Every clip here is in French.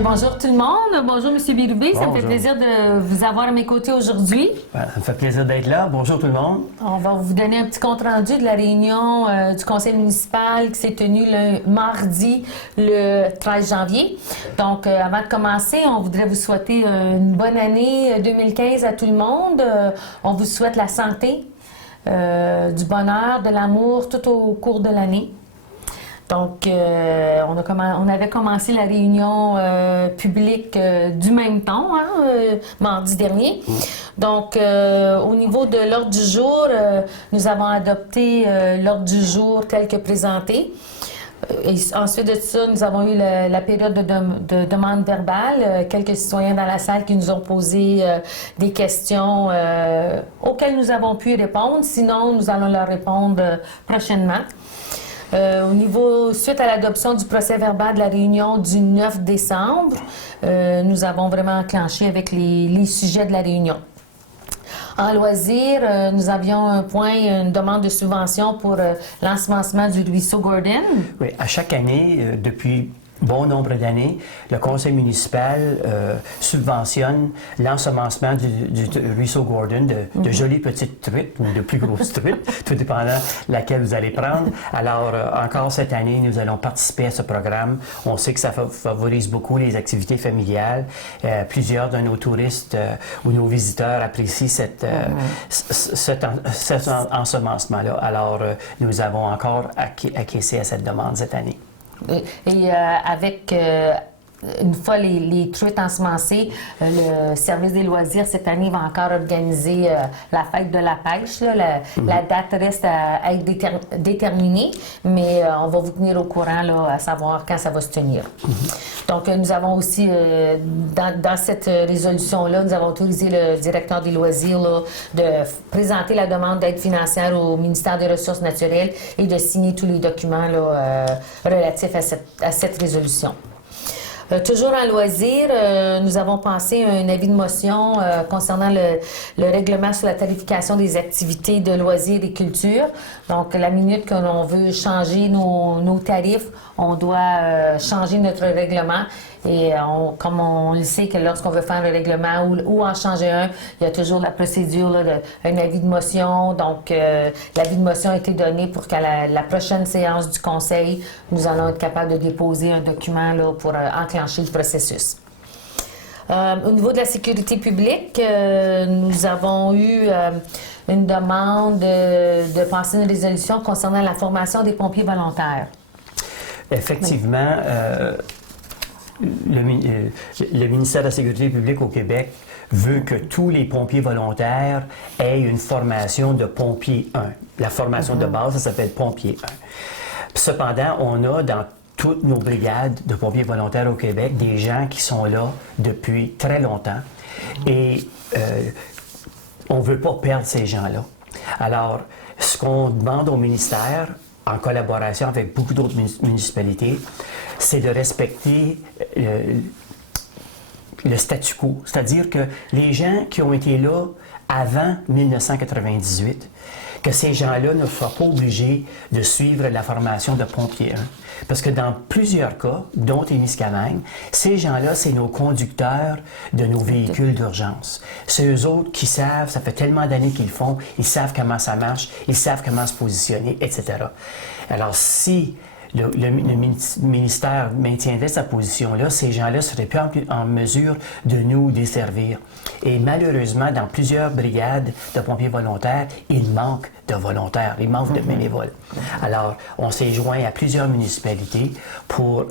Bonjour tout le monde. Bonjour M. Bérubé. Ça me fait plaisir de vous avoir à mes côtés aujourd'hui. Ça me fait plaisir d'être là. Bonjour tout le monde. On va vous donner un petit compte-rendu de la réunion du conseil municipal qui s'est tenue le mardi, le 13 janvier. Donc, avant de commencer, on voudrait vous souhaiter une bonne année 2015 à tout le monde. On vous souhaite la santé, du bonheur, de l'amour tout au cours de l'année. Donc, on avait commencé la réunion publique du même ton, mardi dernier. Donc, au niveau de l'ordre du jour, nous avons adopté l'ordre du jour tel que présenté. Et ensuite de ça, nous avons eu la période de demande verbale. Quelques citoyens dans la salle qui nous ont posé des questions auxquelles nous avons pu répondre. Sinon, nous allons leur répondre prochainement. Au niveau, suite à l'adoption du procès-verbal de la réunion du 9 décembre, nous avons vraiment enclenché avec les sujets de la réunion. En loisirs, nous avions un point, une demande de subvention pour l'ensemencement du ruisseau Gordon. Oui, à chaque année, depuis bon nombre d'années, le conseil municipal subventionne l'ensemencement du ruisseau Gordon de jolies petites truites ou de plus grosses truites, tout dépendant laquelle vous allez prendre. Alors, encore cette année, nous allons participer à ce programme. On sait que ça favorise beaucoup les activités familiales. Plusieurs de nos touristes ou nos visiteurs apprécient cet ensemencement-là. Alors, nous avons encore acquiescé à cette demande cette année. Et avec, une fois les truites ensemencées, le service des loisirs cette année va encore organiser la fête de la pêche. Là. La date reste à être déterminée, mais on va vous tenir au courant là, à savoir quand ça va se tenir. Donc, nous avons aussi, dans cette résolution-là, nous avons autorisé le directeur des loisirs là, de présenter la demande d'aide financière au ministère des Ressources naturelles et de signer tous les documents là, relatifs à cette résolution. Toujours en loisir, nous avons passé un avis de motion concernant le règlement sur la tarification des activités de loisirs et culture. Donc, la minute que l'on veut changer nos tarifs, on doit changer notre règlement. Et comme on le sait que lorsqu'on veut faire un règlement ou en changer un, il y a toujours la procédure là, d'un avis de motion. Donc, l'avis de motion a été donné pour qu'à la prochaine séance du conseil, nous allons être capables de déposer un document là, pour enclencher le processus. Au niveau de la sécurité publique, nous avons eu une demande de passer une résolution concernant la formation des pompiers volontaires. Effectivement, le ministère de la Sécurité publique au Québec veut que tous les pompiers volontaires aient une formation de pompier 1. La formation de base, ça s'appelle pompier 1. Cependant, on a dans toutes nos brigades de pompiers volontaires au Québec des gens qui sont là depuis très longtemps et on ne veut pas perdre ces gens-là. Alors, ce qu'on demande au ministère, en collaboration avec beaucoup d'autres municipalités, c'est de respecter le statu quo. C'est-à-dire que les gens qui ont été là avant 1998, que ces gens-là ne soient pas obligés de suivre la formation de pompier 1. Parce que dans plusieurs cas, dont Témiscamingue, ces gens-là, c'est nos conducteurs de nos véhicules d'urgence. C'est eux autres qui savent, ça fait tellement d'années qu'ils le font, ils savent comment ça marche, ils savent comment se positionner, etc. Alors, si le ministère maintiendrait sa position-là, ces gens-là seraient plus en mesure de nous desservir. Et malheureusement, dans plusieurs brigades de pompiers volontaires, il manque de volontaires, il manque de bénévoles. Alors, on s'est joint à plusieurs municipalités pour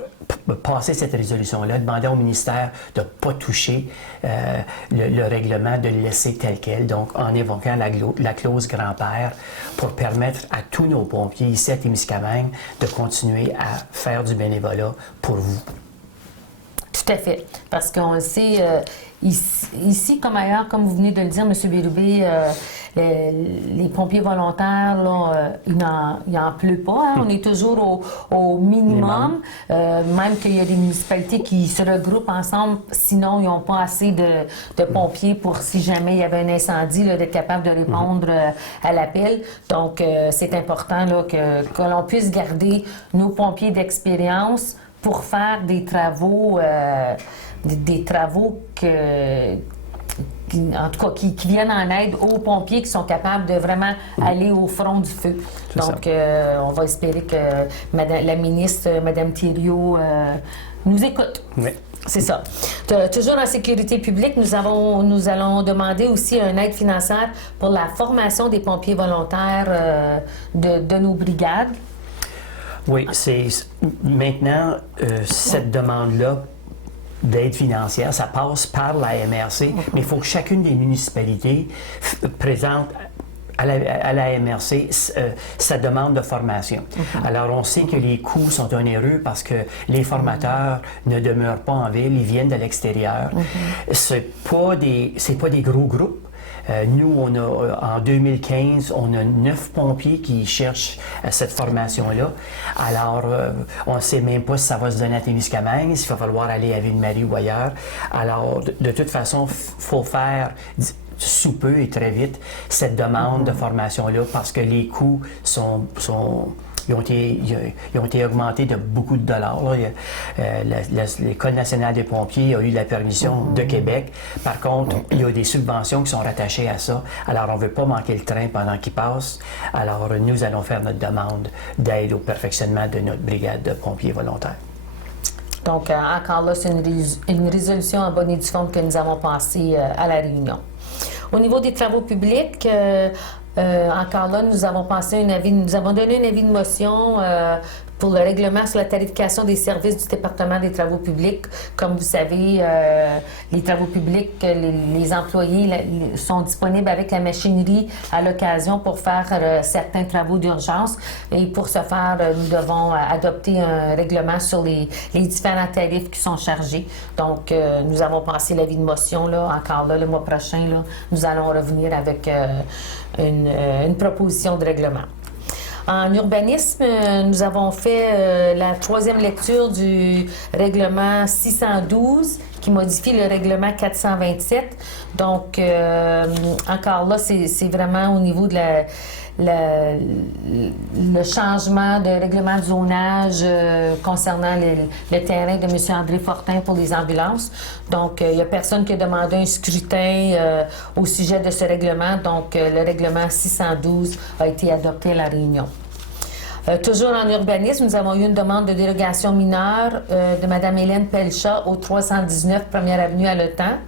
passer cette résolution-là, demander au ministère de ne pas toucher le règlement, de le laisser tel quel, donc en évoquant la clause grand-père pour permettre à tous nos pompiers ici à Témiscamingue de continuer à faire du bénévolat pour vous. Tout à fait, parce qu'on le sait, ici comme ailleurs, comme vous venez de le dire, M. Bérubé, les pompiers volontaires, là, il n'en pleut pas. Hein? On est toujours au minimum. Même qu'il y a des municipalités qui se regroupent ensemble, sinon ils n'ont pas assez de pompiers pour, si jamais il y avait un incendie, d'être capable de répondre à l'appel. Donc, c'est important là, que l'on puisse garder nos pompiers d'expérience pour faire des travaux, en tout cas, qui viennent en aide aux pompiers qui sont capables de vraiment aller au front du feu. Donc, on va espérer que la ministre, Mme Thériault, nous écoute. Oui. C'est ça. Toujours en sécurité publique, nous allons demander aussi une aide financière pour la formation des pompiers volontaires de nos brigades. Oui, c'est maintenant, cette demande-là d'aide financière, ça passe par la MRC, mais il faut que chacune des municipalités présente à la MRC sa demande de formation. Alors, on sait que les coûts sont onéreux parce que les formateurs ne demeurent pas en ville, ils viennent de l'extérieur. C'est pas des gros groupes. Nous, en 2015, on a 9 pompiers qui cherchent cette formation-là. Alors, on ne sait même pas si ça va se donner à Témiscamingue, s'il va falloir aller à Ville-Marie ou ailleurs. Alors, de toute façon, il faut faire sous peu et très vite cette demande de formation-là parce que les coûts ils ont été augmentés de beaucoup de dollars. L'École nationale des pompiers a eu la permission de Québec. Par contre, il y a des subventions qui sont rattachées à ça. Alors, on ne veut pas manquer le train pendant qu'il passe. Alors, nous allons faire notre demande d'aide au perfectionnement de notre brigade de pompiers volontaires. Donc, encore là, c'est une résolution en bonne et due forme que nous avons passée à la réunion. Au niveau des travaux publics, encore là, nous avons donné un avis de motion pour le règlement sur la tarification des services du département des travaux publics. Comme vous savez, les travaux publics, les employés sont disponibles avec la machinerie à l'occasion pour faire certains travaux d'urgence. Et pour ce faire, nous devons adopter un règlement sur les différents tarifs qui sont chargés. Donc, nous avons passé l'avis de motion, là, encore là, le mois prochain, là, nous allons revenir avec une proposition de règlement. En urbanisme, nous avons fait la 3e lecture du règlement 612 qui modifie le règlement 427. Donc, encore là, c'est vraiment au niveau de le changement de règlement de zonage concernant le terrain de M. André Fortin pour les ambulances. Donc, il n'y a personne qui a demandé un scrutin au sujet de ce règlement. Donc, le règlement 612 a été adopté à la réunion. Toujours en urbanisme, nous avons eu une demande de dérogation mineure de Mme Hélène Pelchat au 319 1er Avenue à Le Temps.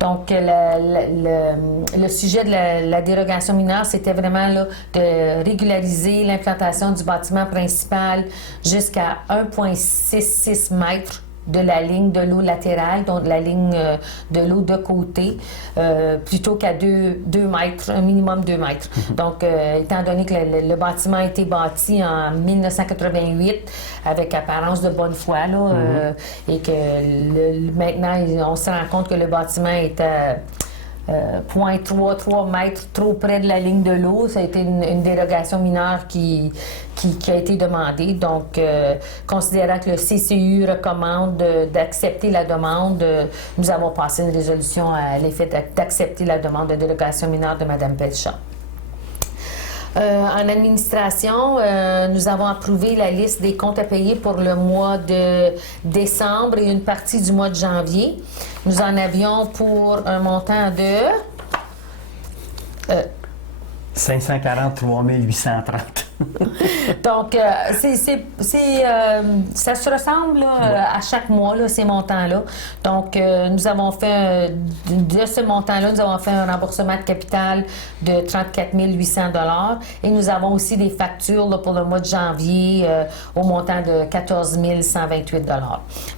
Donc, le sujet de la dérogation mineure, c'était vraiment là, de régulariser l'implantation du bâtiment principal jusqu'à 1,66 mètres de la ligne de l'eau latérale, donc la ligne de l'eau de côté, plutôt qu'à 2 mètres, un minimum 2 mètres. Donc, étant donné que le bâtiment a été bâti en 1988 avec apparence de bonne foi, là, et que maintenant, on se rend compte que le bâtiment est à 0,3 mètres trop près de la ligne de l'eau. Ça a été une dérogation mineure qui a été demandée. Donc, considérant que le CCU recommande d'accepter la demande, nous avons passé une résolution à l'effet d'accepter la demande de dérogation mineure de Mme Pelchat. En administration, nous avons approuvé la liste des comptes à payer pour le mois de décembre et une partie du mois de janvier. Nous en avions pour un montant de 543 830. Donc, ça se ressemble là, à chaque mois, là, ces montants-là. Donc, nous avons fait, de ce montant-là, nous avons fait un remboursement de capital de 34 800 $ et nous avons aussi des factures là, pour le mois de janvier au montant de 14 128 $.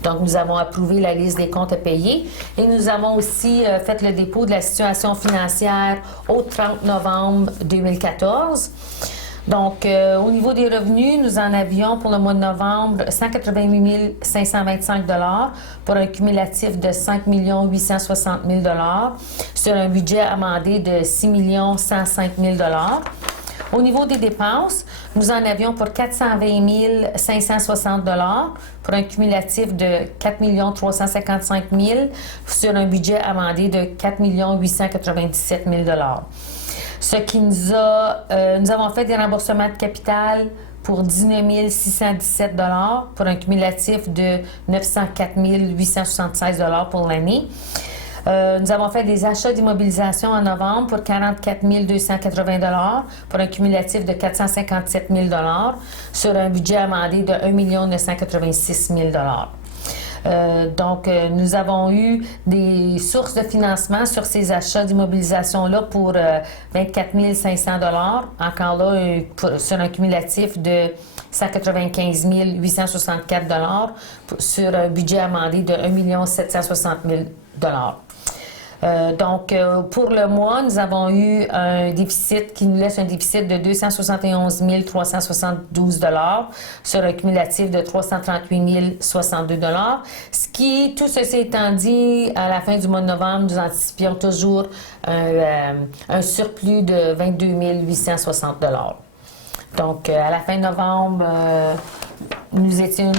Donc, nous avons approuvé la liste des comptes à payer et nous avons aussi fait le dépôt de la situation financière au 30 novembre 2014. Donc, au niveau des revenus, nous en avions pour le mois de novembre 188 525 $ pour un cumulatif de 5 860 000 $ sur un budget amendé de 6 105 000 $. Au niveau des dépenses, nous en avions pour 420 560 $ pour un cumulatif de 4 355 000 $ sur un budget amendé de 4 897 000 $. Ce qui nous avons fait des remboursements de capital pour 19 617 pour un cumulatif de 904 876 pour l'année. Nous avons fait des achats d'immobilisation en novembre pour 44 280 pour un cumulatif de 457 000 sur un budget amendé de 1 986 000 Donc, nous avons eu des sources de financement sur ces achats d'immobilisation-là pour 24 500 encore là, sur un cumulatif de 195 864 sur un budget amendé de 1 760 000 Donc, pour le mois, nous avons eu un déficit qui nous laisse un déficit de 271 372 sur un cumulatif de 338 062 ce qui, tout ceci étant dit, à la fin du mois de novembre, nous anticipions toujours un surplus de 22 860 Donc, à la fin novembre, nous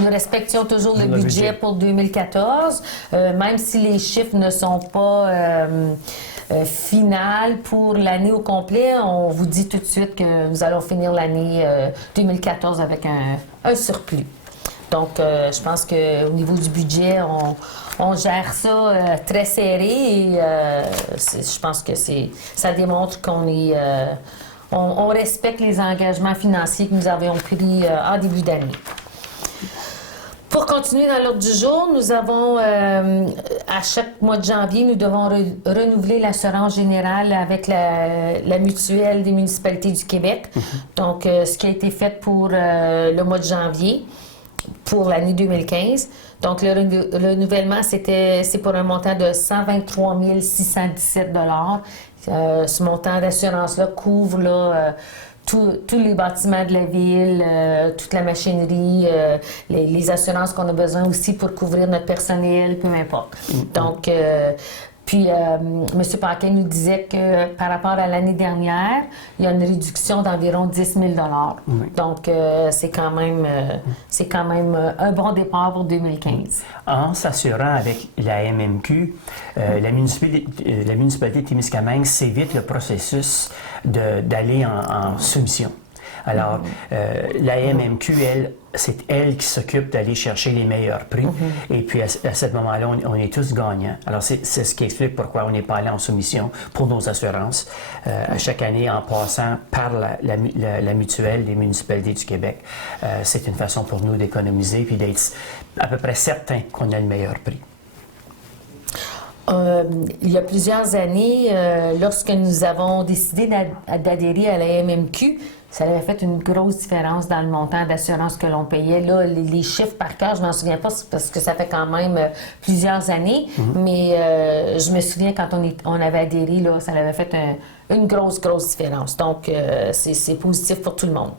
respections toujours le budget pour 2014, même si les chiffres ne sont pas finales pour l'année au complet. On vous dit tout de suite que nous allons finir l'année 2014 avec un surplus. Donc, je pense qu'au niveau du budget, on gère ça très serré et je pense que ça démontre qu'on est... On respecte les engagements financiers que nous avions pris en début d'année. Pour continuer dans l'ordre du jour, nous avons, à chaque mois de janvier, nous devons renouveler l'assurance générale avec la mutuelle des municipalités du Québec. Donc, ce qui a été fait pour le mois de janvier, pour l'année 2015. Donc, le renouvellement, c'est pour un montant de 123 617 Ce montant d'assurance-là couvre tous les bâtiments de la ville, toute la machinerie, les assurances qu'on a besoin aussi pour couvrir notre personnel, peu importe. Donc, puis, M. Paquin nous disait que par rapport à l'année dernière, il y a une réduction d'environ 10 000 Donc, c'est quand même un bon départ pour 2015. En s'assurant avec la MMQ, la municipalité de Témiscamingue s'évite le processus d'aller en soumission. Alors, la MMQ, c'est elle qui s'occupe d'aller chercher les meilleurs prix. Et puis, à ce moment-là, on est tous gagnants. Alors, c'est ce qui explique pourquoi on n'est pas allé en soumission pour nos assurances à chaque année en passant par la mutuelle des municipalités du Québec. C'est une façon pour nous d'économiser puis d'être à peu près certain qu'on a le meilleur prix. Il y a plusieurs années, lorsque nous avons décidé d'adhérer à la MMQ, ça avait fait une grosse différence dans le montant d'assurance que l'on payait. Là, les chiffres par cœur, je m'en souviens pas parce que ça fait quand même plusieurs années, mais je me souviens quand on avait adhéré, là, ça avait fait une grosse différence. Donc, c'est positif pour tout le monde.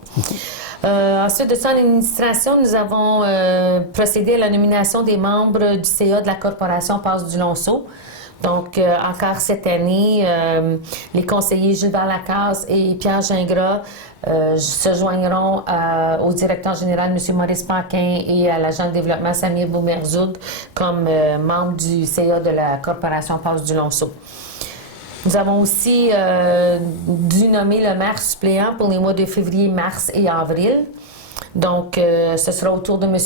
Ensuite de ça, en administration, nous avons procédé à la nomination des membres du CA de la Corporation Passe-du-Lonceau. Donc, encore cette année, les conseillers Gilbert Lacasse et Pierre Gingras se joindront au directeur général, M. Maurice Paquin, et à l'agent de développement, Samir Boumerzoud, comme membre du CA de la Corporation Passe-du-Lonceau. Nous avons aussi dû nommer le maire suppléant pour les mois de février, mars et avril. Donc, ce sera au tour de M.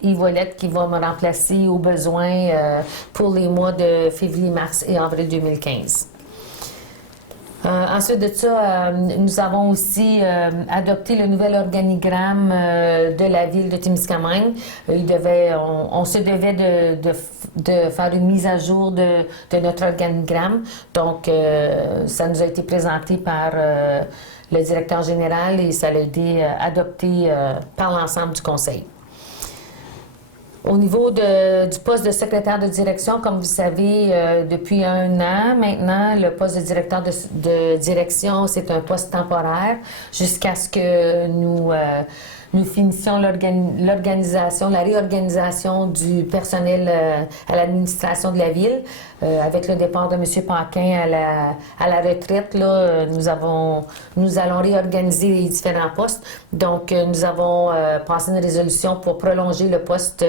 Yves Ouellette qui va me remplacer au besoin pour les mois de février, mars et avril 2015. Ensuite de ça, nous avons aussi adopté le nouvel organigramme de la ville de Témiscamingue. On se devait de faire une mise à jour de notre organigramme. Donc, ça nous a été présenté par le directeur général et ça a été adopté par l'ensemble du conseil. Au niveau du poste de secrétaire de direction, comme vous savez, depuis 1 an maintenant, le poste de directeur de direction, c'est un poste temporaire jusqu'à ce que nous finissions l'organisation, la réorganisation du personnel à l'administration de la ville. Avec le départ de M. Paquin à la retraite, là, nous allons réorganiser les différents postes. Donc, nous avons passé une résolution pour prolonger le poste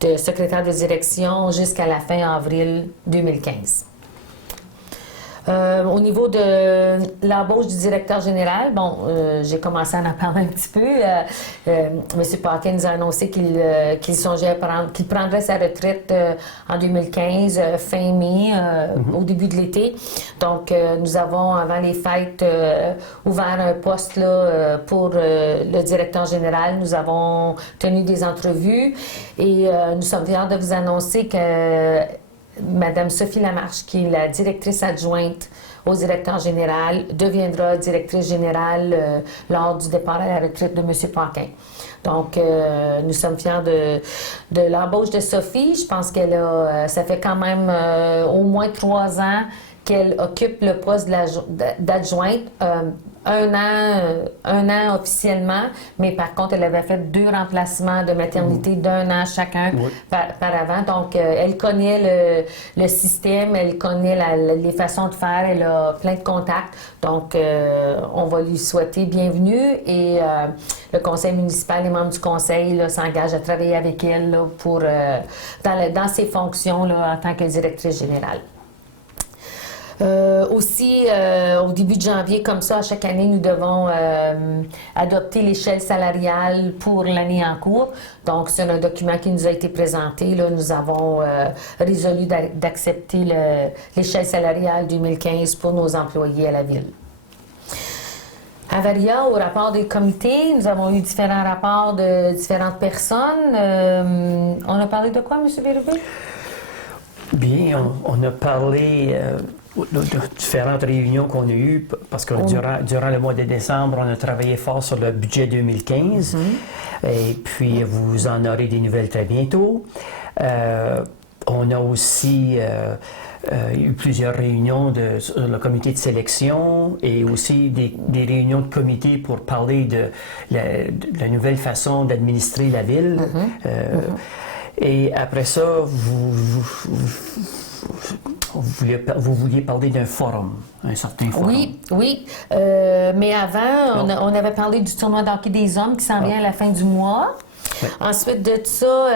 de secrétaire de direction jusqu'à la fin avril 2015. Au niveau de l'embauche du directeur général, bon, j'ai commencé à en parler un petit peu. M. Paquin nous a annoncé qu'il songeait qu'il prendrait sa retraite en 2015, fin mai, au début de l'été. Donc, nous avons, avant les fêtes, ouvert un poste là, pour le directeur général. Nous avons tenu des entrevues et nous sommes fiers de vous annoncer que Madame Sophie Lamarche, qui est la directrice adjointe au directeur général, deviendra directrice générale lors du départ à la retraite de M. Paquin. Donc, nous sommes fiers de l'embauche de Sophie. Je pense ça fait quand même au moins 3 ans qu'elle occupe le poste d'adjointe. Un an officiellement, mais par contre, elle avait fait 2 remplacements de maternité d'1 an chacun par avant. Donc, elle connaît le système, elle connaît les façons de faire, elle a plein de contacts. Donc, on va lui souhaiter bienvenue et le conseil municipal, les membres du conseil s'engagent à travailler avec elle là, dans ses fonctions là, en tant que directrice générale. Aussi, au début de janvier, comme ça, à chaque année, nous devons adopter l'échelle salariale pour l'année en cours. Donc, c'est un document qui nous a été présenté. Là, nous avons résolu d'accepter l'échelle salariale 2015 pour nos employés à la Ville. À Varia, au rapport des comités, nous avons eu différents rapports de différentes personnes. On a parlé de quoi, M. Bérubé? Bien, on a parlé de différentes réunions qu'on a eues, parce que durant le mois de décembre, on a travaillé fort sur le budget 2015, et puis vous en aurez des nouvelles très bientôt. On a aussi eu plusieurs réunions sur le comité de sélection et aussi des réunions de comité pour parler de la nouvelle façon d'administrer la ville. Et après ça, vous vouliez parler d'un forum, un certain forum. Oui. Mais avant, on avait parlé du tournoi d'hockey des hommes qui s'en vient à la fin du mois. Oui. Ensuite de ça,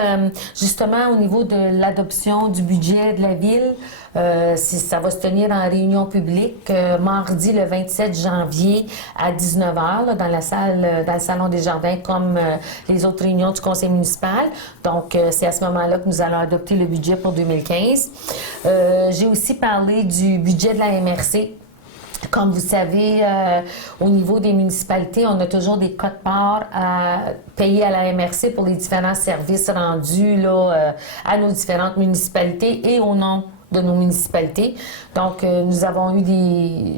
justement, au niveau de l'adoption du budget de la Ville, ça va se tenir en réunion publique mardi le 27 janvier à 19h là, dans le Salon des Jardins, comme les autres réunions du conseil municipal. Donc, c'est à ce moment-là que nous allons adopter le budget pour 2015. J'ai aussi parlé du budget de la MRC. Comme vous savez, au niveau des municipalités, on a toujours des quotes-parts à payer à la MRC pour les différents services rendus là, à nos différentes municipalités et au nom de nos municipalités. Donc,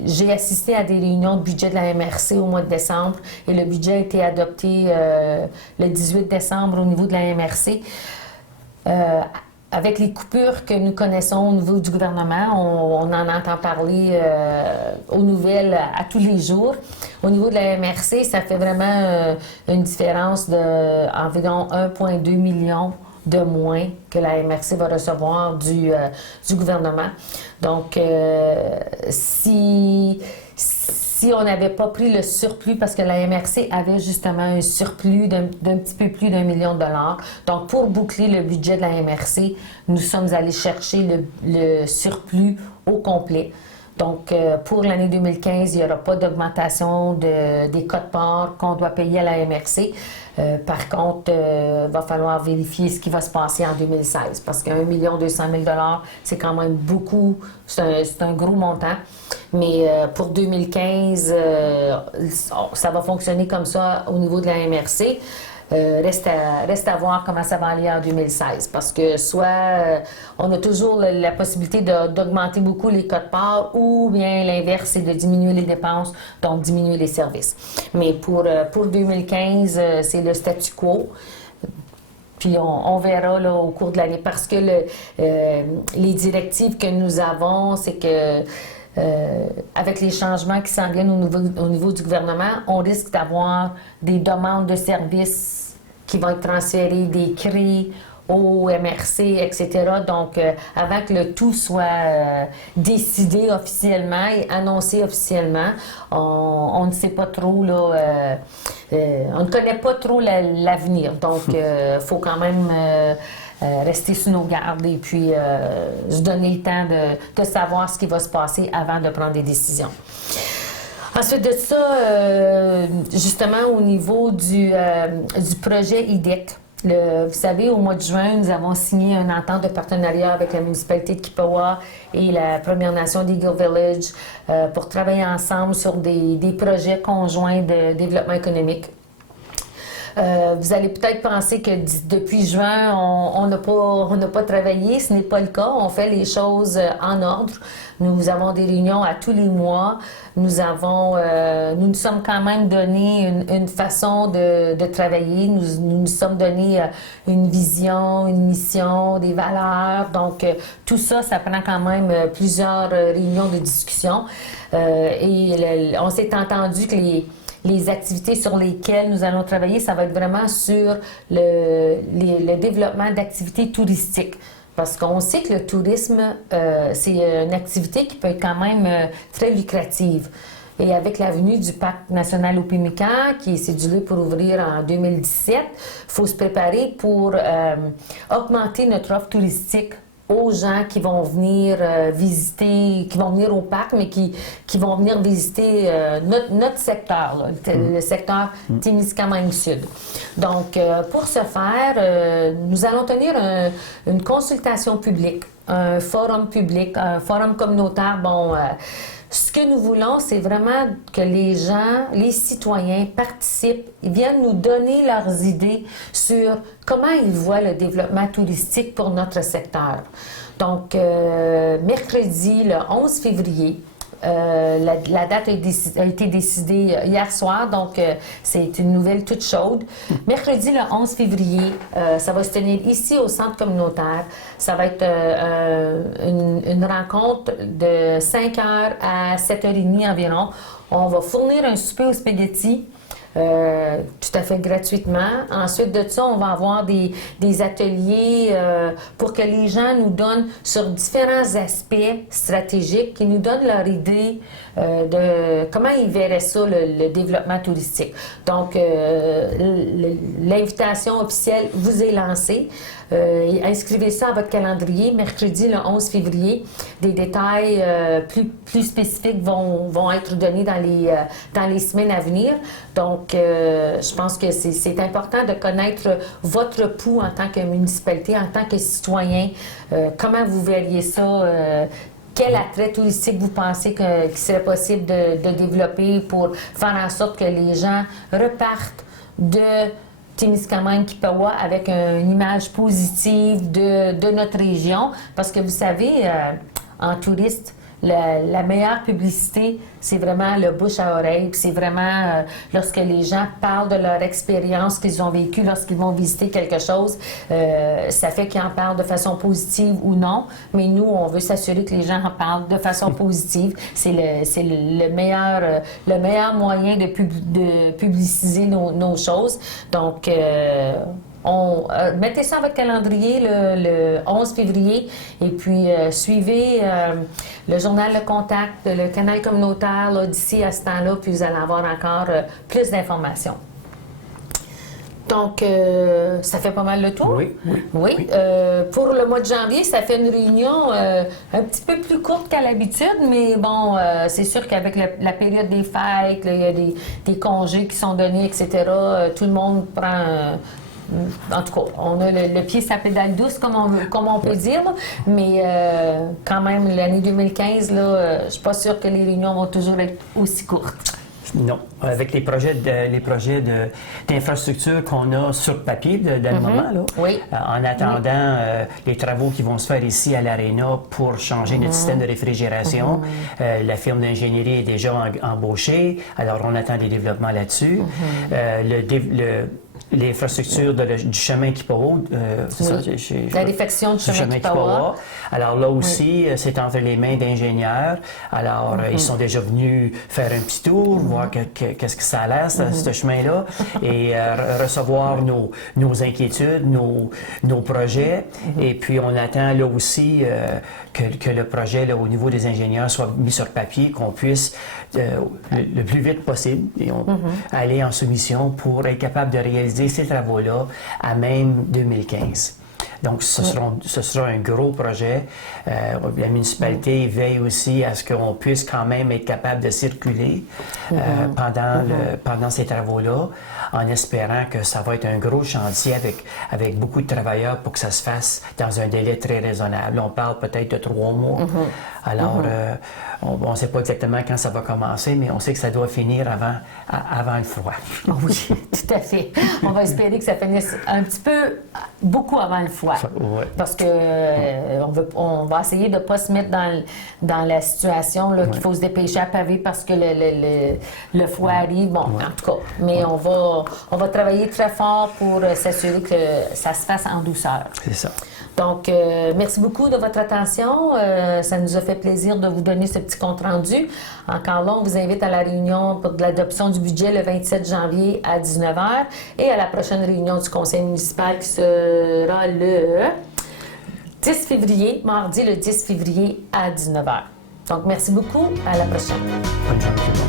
j'ai assisté à des réunions de budget de la MRC au mois de décembre et le budget a été adopté le 18 décembre au niveau de la MRC. Avec les coupures que nous connaissons au niveau du gouvernement, on en entend parler aux nouvelles à tous les jours. Au niveau de la MRC, ça fait vraiment une différence d'environ 1,2 million de moins que la MRC va recevoir du gouvernement. Donc, si on n'avait pas pris le surplus, parce que la MRC avait justement un surplus d'un petit peu plus d'1 million de dollars. Donc, pour boucler le budget de la MRC, nous sommes allés chercher le surplus au complet. Donc, pour l'année 2015, il n'y aura pas d'augmentation des quotes-parts qu'on doit payer à la MRC. Par contre, il va falloir vérifier ce qui va se passer en 2016 parce qu'1 200 000 $, c'est quand même beaucoup, c'est un gros montant. Mais pour 2015, ça va fonctionner comme ça au niveau de la MRC. Reste à voir comment ça va aller en 2016 parce que soit on a toujours la possibilité d'augmenter beaucoup les quotes-parts ou bien l'inverse, c'est de diminuer les dépenses, donc diminuer les services. Mais pour 2015, c'est le statu quo. Puis on verra là, au cours de l'année parce que les directives que nous avons, c'est que avec les changements qui s'en viennent au niveau du gouvernement, on risque d'avoir des demandes de services qui vont être transférées des CRI au MRC, etc. Donc, avant que le tout soit décidé officiellement et annoncé officiellement, on ne sait pas trop, là, on ne connaît pas trop l'avenir. Donc, il faut quand même rester sous nos gardes et puis se donner le temps de savoir ce qui va se passer avant de prendre des décisions. Ensuite de ça, justement au niveau du projet IDEC, vous savez, au mois de juin, nous avons signé une entente de partenariat avec la municipalité de Kippawa et la Première Nation d'Eagle Village pour travailler ensemble sur des projets conjoints de développement économique. Vous allez peut-être penser que depuis juin, on n'a pas travaillé. Ce n'est pas le cas. On fait les choses en ordre. Nous avons des réunions à tous les mois. Nous nous sommes quand même donné une façon de travailler. Nous sommes donné une vision, une mission, des valeurs. Donc, tout ça, ça prend quand même plusieurs réunions de discussion. On s'est entendu que les activités sur lesquelles nous allons travailler, ça va être vraiment sur le développement d'activités touristiques. Parce qu'on sait que le tourisme, c'est une activité qui peut être quand même très lucrative. Et avec la venue du Parc national Opimican, qui est cédulé pour ouvrir en 2017, il faut se préparer pour augmenter notre offre touristique aux gens qui vont venir visiter, qui vont venir au parc, mais qui vont venir visiter notre secteur, là, le secteur Témiscamingue Sud. Donc, pour ce faire, nous allons tenir une consultation publique, un forum public, un forum communautaire. Ce que nous voulons, c'est vraiment que les gens, les citoyens participent, ils viennent nous donner leurs idées sur comment ils voient le développement touristique pour notre secteur. Donc, mercredi, le 11 février, la date a été décidée hier soir, donc c'est une nouvelle toute chaude. Mercredi, le 11 février, ça va se tenir ici au centre communautaire. Ça va être une rencontre de 5h à 7h30 environ. On va fournir un souper aux spaghettis. Tout à fait gratuitement. Ensuite de ça, on va avoir des ateliers pour que les gens nous donnent sur différents aspects stratégiques, qui nous donnent leur idée de comment ils verraient ça, le développement touristique. Donc, l'invitation officielle vous est lancée. Inscrivez ça à votre calendrier, mercredi le 11 février. Des détails plus spécifiques vont être donnés dans les semaines à venir. Donc, je pense que c'est important de connaître votre pouls en tant que municipalité, en tant que citoyen. Comment vous verriez ça? Quel attrait touristique vous pensez qu'il serait possible de développer pour faire en sorte que les gens repartent de Témiscamingue, Kippawa avec une image positive de notre région? Parce que vous savez, en touriste, la meilleure publicité, c'est vraiment le bouche à oreille. C'est vraiment lorsque les gens parlent de leur expérience qu'ils ont vécue lorsqu'ils vont visiter quelque chose. Ça fait qu'ils en parlent de façon positive ou non. Mais nous, on veut s'assurer que les gens en parlent de façon positive. C'est le meilleur moyen de publiciser nos choses. Donc, mettez ça à votre calendrier le 11 février et puis suivez le journal Le Contact, le canal communautaire d'ici à ce temps-là, puis vous allez avoir encore plus d'informations. Donc, ça fait pas mal le tour? Oui. Pour le mois de janvier, ça fait une réunion un petit peu plus courte qu'à l'habitude, mais bon, c'est sûr qu'avec la période des fêtes, là, il y a des congés qui sont donnés, etc., tout le monde prend... En tout cas, on a le pied sur la pédale douce, comme on peut dire, là. Mais quand même, l'année 2015, là, je ne suis pas sûre que les réunions vont toujours être aussi courtes. Non. Avec les projets d'infrastructure qu'on a sur papier dans le moment, là, en attendant les travaux qui vont se faire ici à l'Arena pour changer notre système de réfrigération, la firme d'ingénierie est déjà embauchée, alors on attend des développements là-dessus. L'infrastructure du chemin Kippawa, c'est ça? La réfection du chemin Kippawa. Alors là aussi, c'est entre les mains d'ingénieurs. Alors, ils sont déjà venus faire un petit tour, voir qu'est-ce que ça a l'air, ce chemin-là, et recevoir nos inquiétudes, nos projets. Et puis, on attend là aussi que le projet, là, au niveau des ingénieurs, soit mis sur papier, qu'on puisse, le plus vite possible, aller en soumission pour être capable de réaliser ces travaux-là à même 2015. Donc, ce sera un gros projet. La municipalité veille aussi à ce qu'on puisse quand même être capable de circuler pendant ces travaux-là, en espérant que ça va être un gros chantier avec beaucoup de travailleurs pour que ça se fasse dans un délai très raisonnable. On parle peut-être de 3 mois. Alors, on ne sait pas exactement quand ça va commencer, mais on sait que ça doit finir avant le froid. Oui, tout à fait. On va espérer que ça finisse un petit peu, beaucoup avant le froid. Ouais. Parce que on va essayer de ne pas se mettre dans la situation là, qu'il faut se dépêcher à paver parce que le froid arrive. Bon, en tout cas, mais on va travailler très fort pour s'assurer que ça se fasse en douceur. C'est ça. Donc, merci beaucoup de votre attention. Ça nous a fait plaisir de vous donner ce petit compte-rendu. Encore là, on vous invite à la réunion pour l'adoption du budget le 27 janvier à 19h et à la prochaine réunion du conseil municipal qui sera le 10 février, mardi le 10 février à 19h. Donc, merci beaucoup. À la prochaine. Bonne journée.